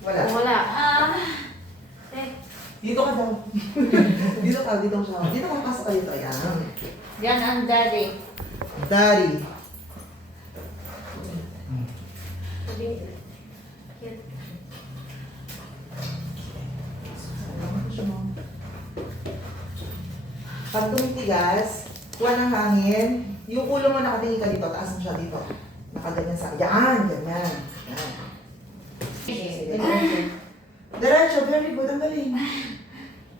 Wala. Wala. Dito ka daw. Dito ka siya. Dito ka, pasok ka dito. Ayan. Yan ang daddy. Daddy. Pag tumitigas, kuha ng hangin. Yung ulo mo nakatingin ka dito, taas mo siya dito. Nakaganyan sa... Yan, ganyan. Yan. Sige, diretso. Diretso, very good. Ang galing.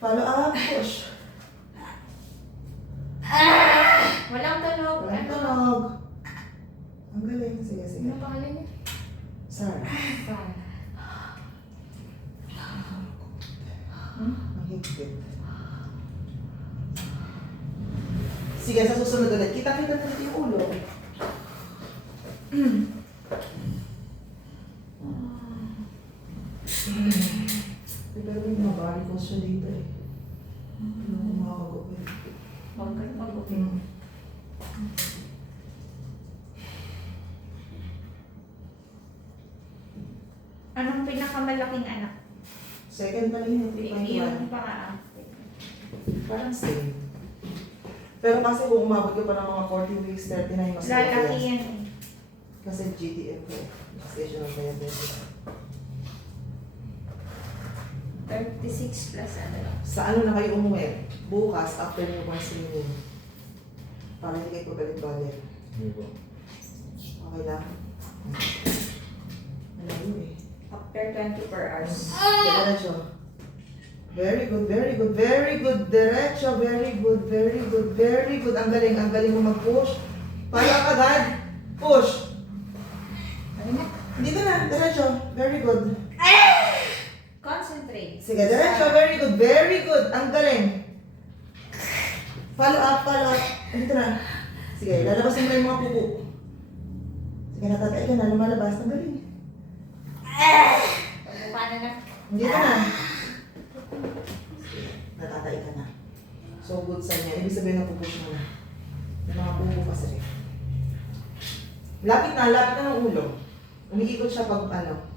Follow up, push. Walang tunog. Walang tunog. Ang galing. Sige, sige. Ano pangalan niya? Sarah. Ang higpit. Sige, sa susunod ulit. Kita-kita na dito yung ulo. Pero may mabari ko siya dito eh. Ano ko makakagupin? Huwag kayo mag-upin. Anong pinakamalaking anak? Second pa rin yung 3.1. Yung paa. Parang same. Pero kasi kung umabot ka pa ng mga 40 weeks, 39 mas Lalaki yes. yan. Kasi GTM ko eh. Gestational diabetes. 36 plus ano lang. Sa ano na kayo umuwi? Bukas, after newborn screening. Para hindi kayo pabalik-balik. Okay lang? Malayo eh. After 24 hours. Diretso. Very good, very good, very good. Diretso, very good, very good, very good. Ang galing mo mag-push. Pala agad. Push. Dito na, diretso. Very good. Concentrate. Sige, diretso, very good, very good. Ang galing. Follow up, follow up. Dito na. Sige, lalabasin mo yung mga pupo. Sige, natatay ka na, lumalabas. Ang galing. Pagbuka na. Dito na. Natatay ka na. So good sa niya. Ibig sabihin na pupush mo na. May mga pupo pa sa'yo. Lapit na ng ulo. Umiikot siya pag ano.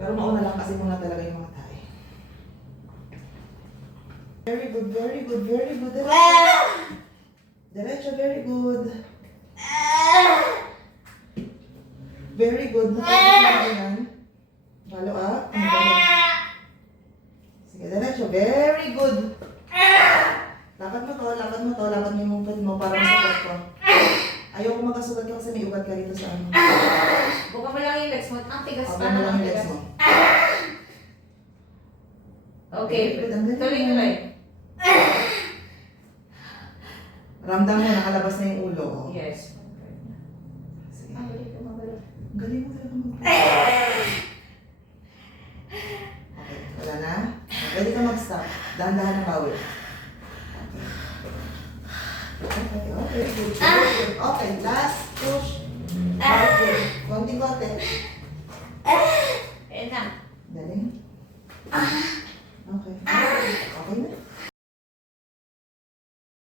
Pero mauna lang kasi muna talaga yung mga tae. Very good, very good, very good. Diretso. Diretso, very good. Very good. Nakapagod yan. Follow up. Ang galing. Sige, diretso. Very good. Lakad mo to, lakad mo yung foot mo para masukat ko. Ayoko magkasugat ka kasi may ugat ka rito sa ano. Buka mo lang yung legs mo. Ang tigas pa Abang mo lang ng yung legs tigas. mo. Okay. Tuloy-tuloy. Ramdam mo, nakalabas na yung ulo. Oh. Yes. Sige. Magaling ka, magaling. Galing mo talaga mag Okay, wala na? Pwede ka mag-stop. Dahan-dahan ng bawal. Okay, good. Okay, last push. Good. Konting-konti.